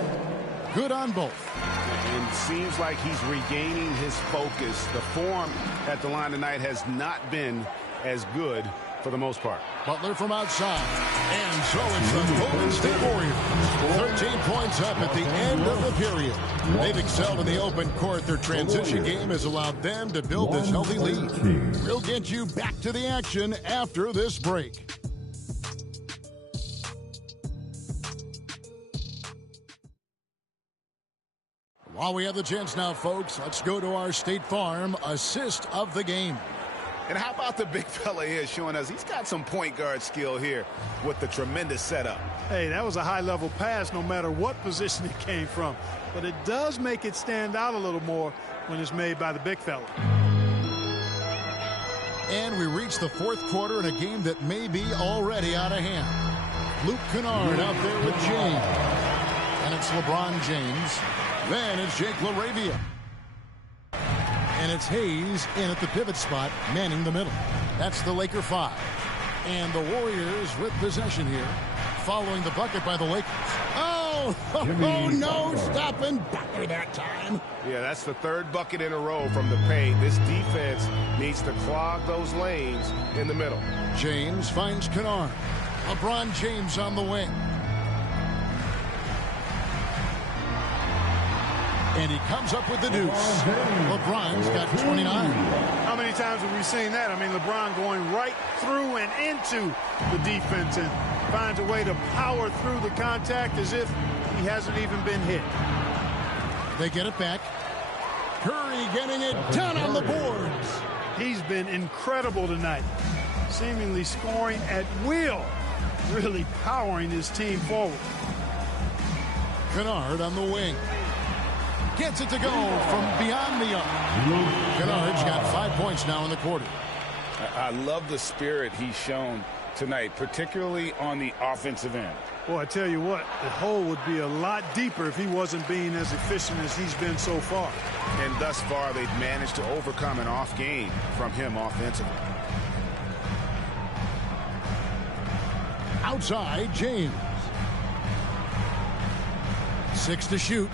Good on both. And seems like he's regaining his focus. The form at the line tonight has not been as good for the most part. Butler from outside. And so it's the Golden State Warriors. 13 points up at the end of the period. They've excelled in the open court. Their transition game has allowed them to build this healthy lead. We'll get you back to the action after this break. While we have the chance now, folks, let's go to our State Farm assist of the game. And how about the big fella here showing us he's got some point guard skill here with the tremendous setup. Hey, that was a high-level pass no matter what position it came from. But it does make it stand out a little more when it's made by the big fella. And we reach the fourth quarter in a game that may be already out of hand. Luke Kennard out there with James. And it's LeBron James. Then it's Jake LaRavia. And it's Hayes in at the pivot spot, manning the middle. That's the Laker 5. And the Warriors with possession here, following the bucket by the Lakers. Oh, no, stopping Butler that time. Yeah, that's the third bucket in a row from the paint. This defense needs to clog those lanes in the middle. James finds Kennard. LeBron James on the wing. And he comes up with the deuce. LeBron's got 29. How many times have we seen that? I mean, LeBron going right through and into the defense and finds a way to power through the contact as if he hasn't even been hit. They get it back. Curry getting it done on the boards. He's been incredible tonight, seemingly scoring at will, really powering his team forward. Kennard on the wing. Gets it to go from beyond the arc. Kennard's got 5 points now in the quarter. I love the spirit he's shown tonight, particularly on the offensive end. Well, I tell you what, the hole would be a lot deeper if he wasn't being as efficient as he's been so far. And thus far, they've managed to overcome an off game from him offensively. Outside, James. 6 to shoot.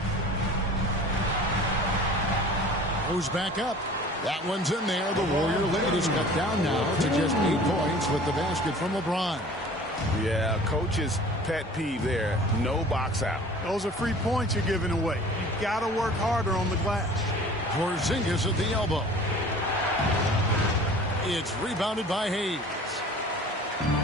Goes back up. That one's in there. The Warrior lead is cut down now to just 8 points with the basket from LeBron. Yeah, coach's pet peeve there. No box out. Those are free points you're giving away. You got to work harder on the glass. Porzingis at the elbow. It's rebounded by Hayes.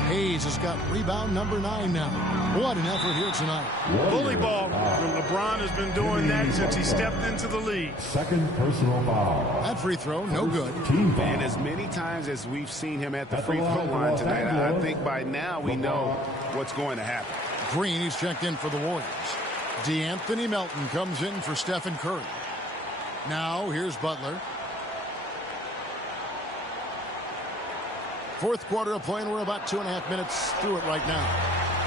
Hayes has got rebound number 9 now. What an effort here tonight. Bully ball. LeBron has been doing that since he stepped into the league. Second personal foul. That free throw, no good. And as many times as we've seen him at the free throw line tonight, I think by now we know what's going to happen. Green, he's checked in for the Warriors. DeAnthony Melton comes in for Stephen Curry. Now here's Butler. Fourth quarter of play, and we're about 2.5 minutes through it right now.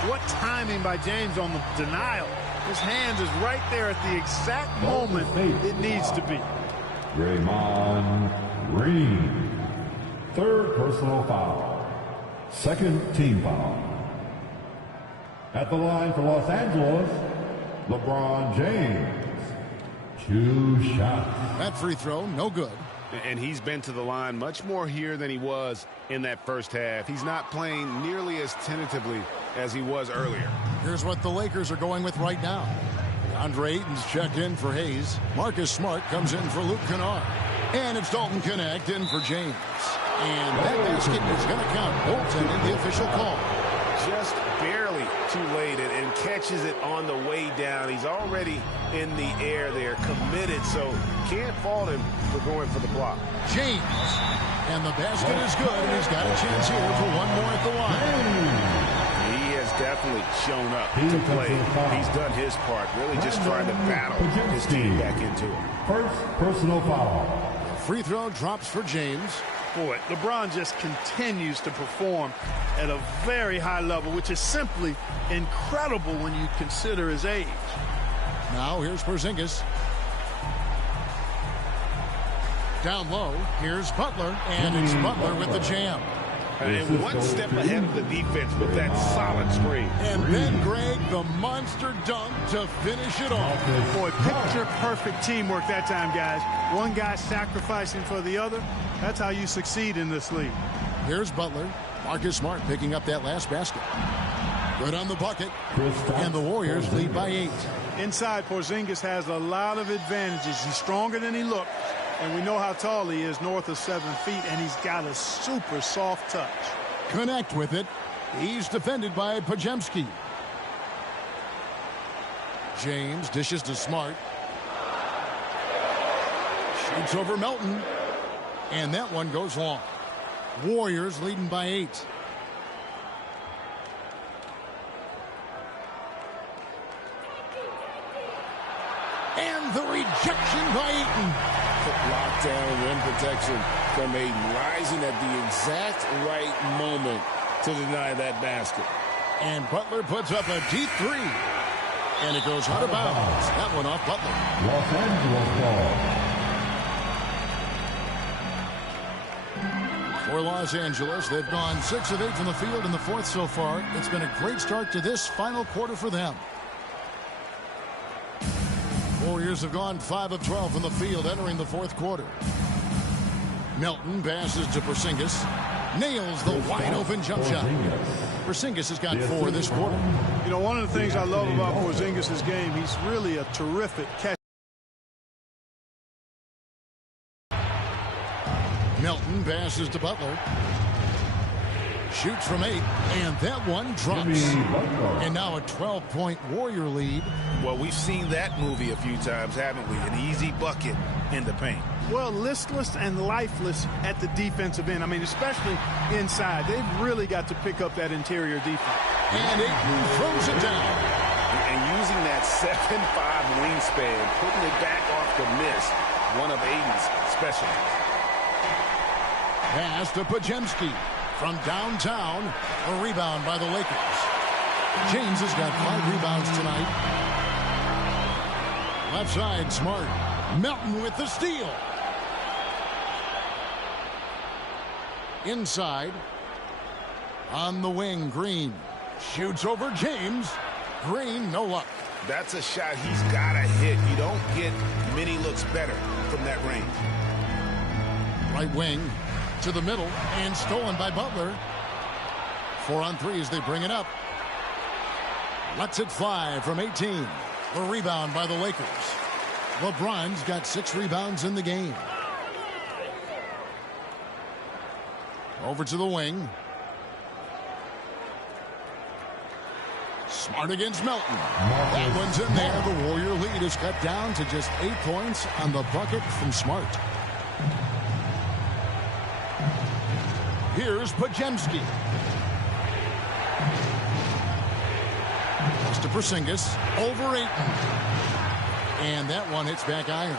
What timing by James on the denial. His hand is right there at the exact moment it needs to be. Draymond Green. Third personal foul. Second team foul. At the line for Los Angeles, LeBron James. 2 shots. That free throw, no good. And he's been to the line much more here than he was in that first half. He's not playing nearly as tentatively as he was earlier. Here's what the Lakers are going with right now. Andre Ayton's checked in for Hayes. Marcus Smart comes in for Luke Kennard. And it's Dalton Connect in for James. And that basket is going to count. Goaltending, the official call. Just barely too late and catches it on the way down. He's already in the air there, committed, so can't fault him for going for the block. James. And the basket is good, and he's got a chance here for one more at the line. He has definitely shown up to play. He's done his part, really just trying to battle his team back into it. First personal foul. The free throw drops for James. Boy, LeBron just continues to perform at a very high level, which is simply incredible when you consider his age. Now here's Porzingis. Down low, here's Butler, and it's Butler with the jam. And one step ahead of the defense with that solid screen. And then, Greg, the monster dunk to finish it off. Boy, picture-perfect teamwork that time, guys. One guy sacrificing for the other. That's how you succeed in this league. Here's Butler. Marcus Smart picking up that last basket. Good on the bucket. And the Warriors lead by 8. Inside, Porzingis has a lot of advantages. He's stronger than he looks. And we know how tall he is, north of 7 feet. And he's got a super soft touch. Connect with it. He's defended by Podziemski. James dishes to Smart. Shoots over Melton. And that one goes long. Warriors leading by 8. And the rejection by Ayton. Lockdown rim protection from Ayton, rising at the exact right moment to deny that basket. And Butler puts up a deep 3. And it goes out of bounds. That one off Butler. Los Angeles ball. For Los Angeles, they've gone 6 of 8 from the field in the fourth so far. It's been a great start to this final quarter for them. Warriors have gone 5 of 12 from the field entering the fourth quarter. Melton passes to Porzingis. Nails the wide open jump shot. Porzingis has got 4 this quarter. You know, one of the things I love about Porzingis' game, he's really a terrific catch. Melton passes to Butler. Shoots from 8, and that one drops. And now a 12-point Warrior lead. Well, we've seen that movie a few times, haven't we? An easy bucket in the paint. Well, listless and lifeless at the defensive end. I mean, especially inside. They've really got to pick up that interior defense. And Ayton throws it down. And using that 7'5" wingspan, putting it back off the miss, one of Ayton's specialties. Pass to Podziemski. From downtown, a rebound by the Lakers. James has got 5 rebounds tonight. Left side, Smart. Melton with the steal. Inside. On the wing, Green. Shoots over James. Green, no luck. That's a shot he's got to hit. You don't get many looks better from that range. Right wing. To the middle, and stolen by Butler. 4 on 3 as they bring it up. Lets it fly from 18. The rebound by the Lakers. LeBron's got 6 rebounds in the game. Over to the wing. Smart against Melton. That one's in there. The Warrior lead is cut down to just 8 points on the bucket from Smart. Here's Podziemski. Pass to Porzingis. Over Ayton. And that one hits back iron.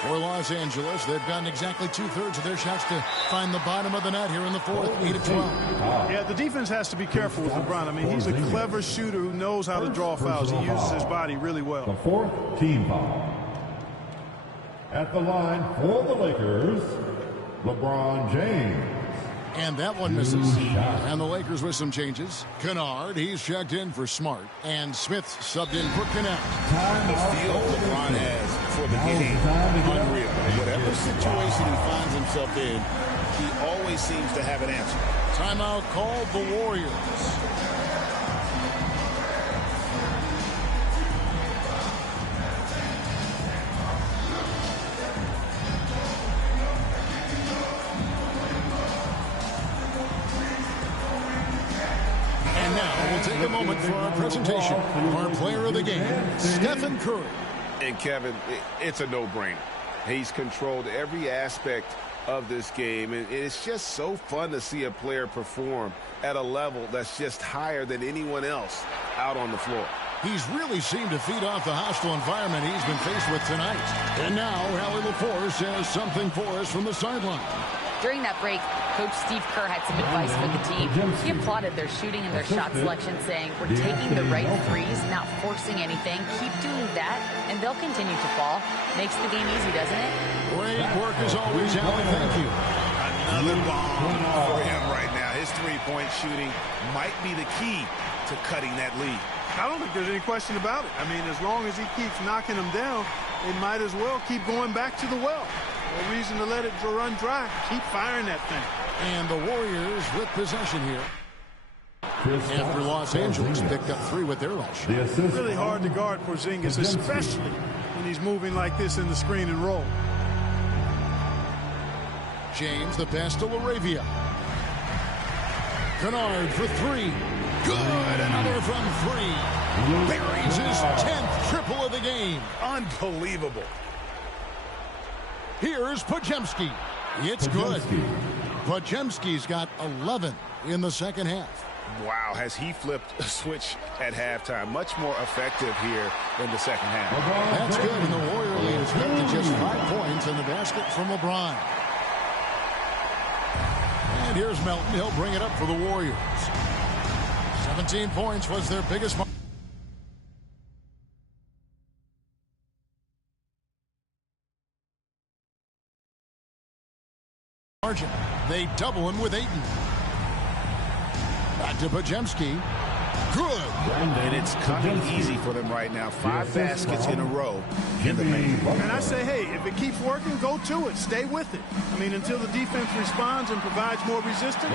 For Los Angeles, they've gotten exactly 2/3 of their shots to find the bottom of the net here in the fourth. 8 of 12. Yeah, the defense has to be careful with LeBron. I mean, he's a clever shooter who knows how to draw fouls. He uses his body really well. The 4th team foul. At the line for the Lakers, LeBron James. And that one misses. And the Lakers with some changes. Kennard, he's checked in for Smart. And Smith subbed in for Kennard. The feel LeBron has for the game, unreal. Whatever situation he finds himself in, he always seems to have an answer. Timeout called the Warriors. Take a moment for our presentation. Our player of the game, Stephen Curry. And Kevin, it's a no-brainer. He's controlled every aspect of this game, and it's just so fun to see a player perform at a level that's just higher than anyone else out on the floor. He's really seemed to feed off the hostile environment he's been faced with tonight. And now, Allie LaForce has something for us from the sideline. During that break, Coach Steve Kerr had some advice for the team. He applauded their shooting and their shot selection, saying, "We're taking the right threes, not forcing anything. Keep doing that, and they'll continue to fall." Makes the game easy, doesn't it? Great work as always, Allie. Thank you. Another bomb for him right now. His three-point shooting might be the key to cutting that lead. I don't think there's any question about it. I mean, as long as he keeps knocking them down, they might as well keep going back to the well. No reason to let it run dry. Keep firing that thing. And the Warriors with possession here. After Los Angeles picked up 3 with their last shot. It's really hard to guard Porzingis, especially when he's moving like this in the screen and roll. James, the pass to LaRavia. Kennard for 3. Good. Another from 3. Buries his 10th triple of the game. Unbelievable. Here's Podziemski. It's good. Podziemski's got 11 in the second half. Wow, has he flipped a switch at halftime. Much more effective here in the second half. That's good, and the Warrior lead is cut to just 5 points in the basket from LeBron. And here's Melton. He'll bring it up for the Warriors. 17 points was their biggest margin. They double him with Ayton. Back to Podziemski. Good. And it's coming easy for them right now. 5 baskets in a row in the paint. And I say, hey, if it keeps working, go to it. Stay with it. I mean, until the defense responds and provides more resistance,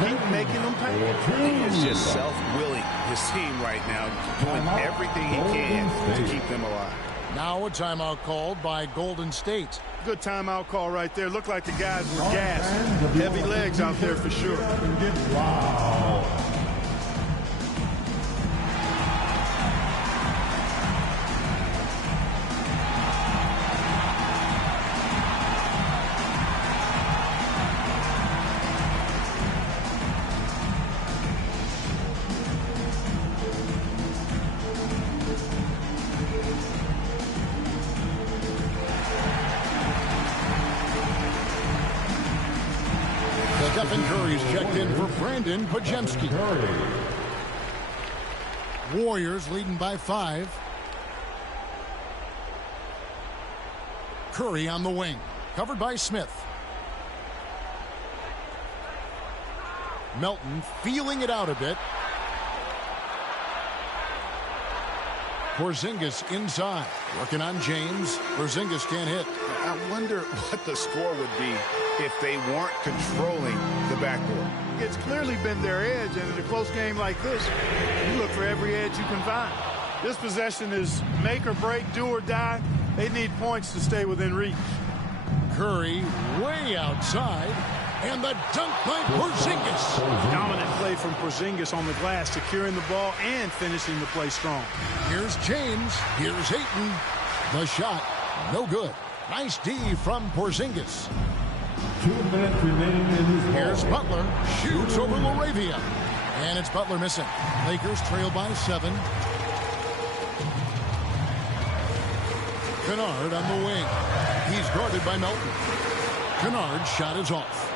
keep making them pay. He is just self-willing, his team right now, doing everything he can to keep them alive. Now a timeout called by Golden State. Good timeout call right there. Looked like the guys were gassed. Heavy legs out there for sure. Wow. Stephen Curry's checked in for Brandon Podziemski. Warriors leading by 5. Curry on the wing, covered by Smith. Melton feeling it out a bit. Porzingis inside, working on James. Porzingis can't hit. I wonder what the score would be if they weren't controlling the backboard. It's clearly been their edge, and in a close game like this, you look for every edge you can find. This possession is make or break, do or die. They need points to stay within reach. Curry way outside, and the dunk by Porzingis. Dominant play from Porzingis on the glass, securing the ball and finishing the play strong. Here's James. Here's Ayton. The shot, no good. Nice D from Porzingis. 2 minutes remaining in this ball. Here's Butler. Shoots over LaRavia. And it's Butler missing. Lakers trail by 7. Kennard on the wing. He's guarded by Melton. Kennard's shot is off.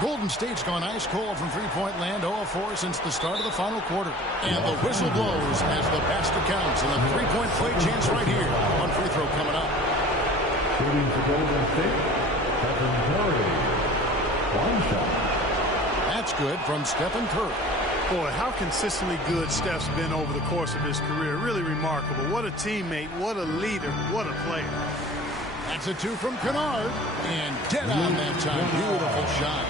Golden State's gone ice cold from three-point land, 0 of 4 since the start of the final quarter. And the whistle blows as the basket counts. And a three-point play chance right here. One free throw coming up. Shooting for Golden State, Stephen Curry. 1 shot. That's good from Stephen Curry. Boy, how consistently good Steph's been over the course of his career. Really remarkable. What a teammate, what a leader, what a player. That's a 2 from Kennard. And dead on that time. Beautiful shot.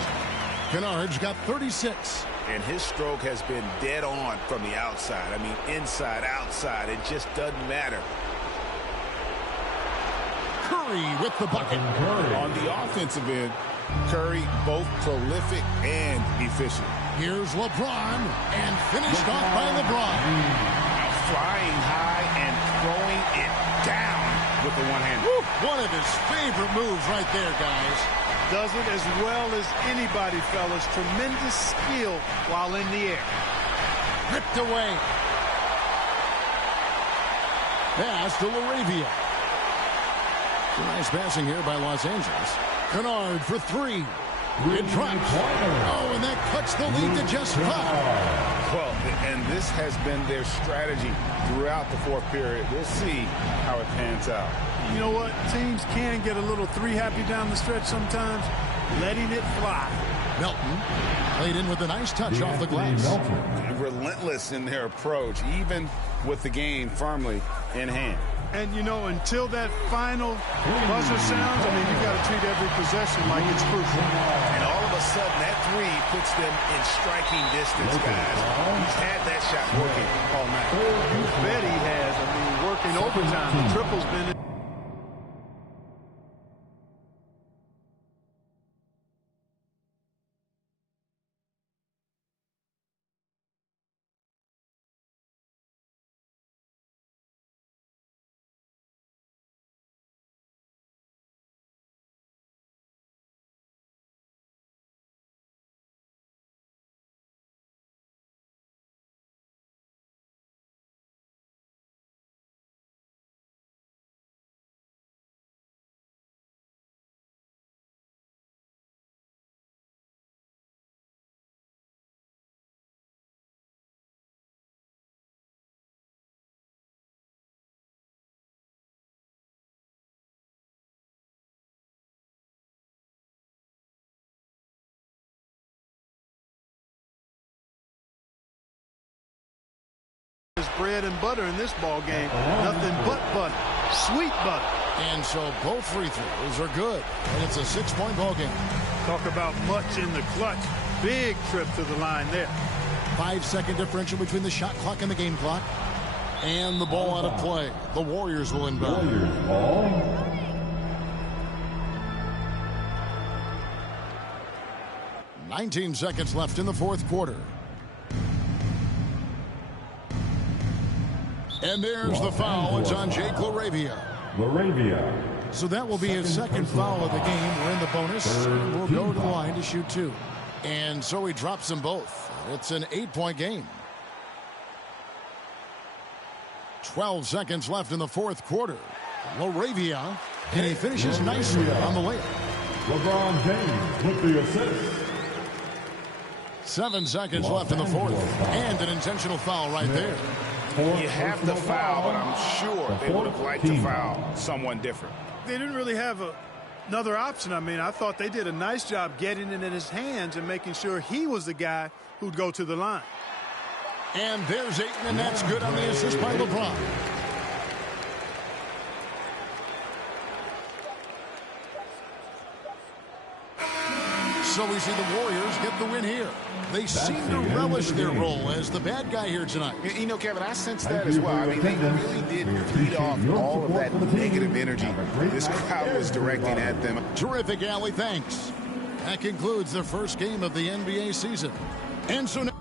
Kennard's got 36. And his stroke has been dead on from the outside. I mean, inside, outside. It just doesn't matter. Curry with the bucket. On the offensive end, Curry both prolific and efficient. Here's LeBron, and finished off by LeBron. Flying high and throwing it down with the one hand. One of his favorite moves right there, guys. Does it as well as anybody, fellas. Tremendous skill while in the air. Ripped away. Pass to LaRavia. Nice passing here by Los Angeles. Kennard for 3. It drops. Oh, and that cuts the lead to just 5. Well, and this has been their strategy throughout the fourth period. We'll see how it pans out. You know what? Teams can get a little 3-happy down the stretch sometimes. Letting it fly. Melton played in with a nice touch off the glass. Relentless in their approach, even with the game firmly in hand. And, you know, until that final buzzer sounds, I mean, you've got to treat every possession like it's crucial. And all of a sudden, that three puts them in striking distance, guys. He's had that shot working all night. You bet he has. I mean, working overtime. The triple's been in. Bread and butter in this ball game. Nothing but butter. Sweet butter. And so both free throws are good. And it's a 6-point ball game. Talk about much in the clutch. Big trip to the line there. 5-second differential between the shot clock and the game clock. And the ball out of play. The Warriors will inbound. Warriors ball. 19 seconds left in the fourth quarter. And there's the foul. It's on Jake LaRavia. So that will be his second foul of the game. We're in the bonus. We'll go to the line to shoot 2. And so he drops them both. It's an 8-point game. 12 seconds left in the fourth quarter. LaRavia, and he finishes nicely on the layup. LeBron James with the assist. 7 seconds left in the fourth. And an intentional foul right there. You have to foul, but I'm sure they would have liked to foul someone different. They didn't really have another option. I mean, I thought they did a nice job getting it in his hands and making sure he was the guy who'd go to the line. And there's Ayton, and that's good on the assist by LeBron. So we see the Warriors get the win here. They seem to relish their role as the bad guy here tonight. You know, Kevin, I sense that as well. I mean, they really did feed off all of that negative energy this crowd was directing at them. Terrific, Allie. Thanks. That concludes the first game of the NBA season. And so now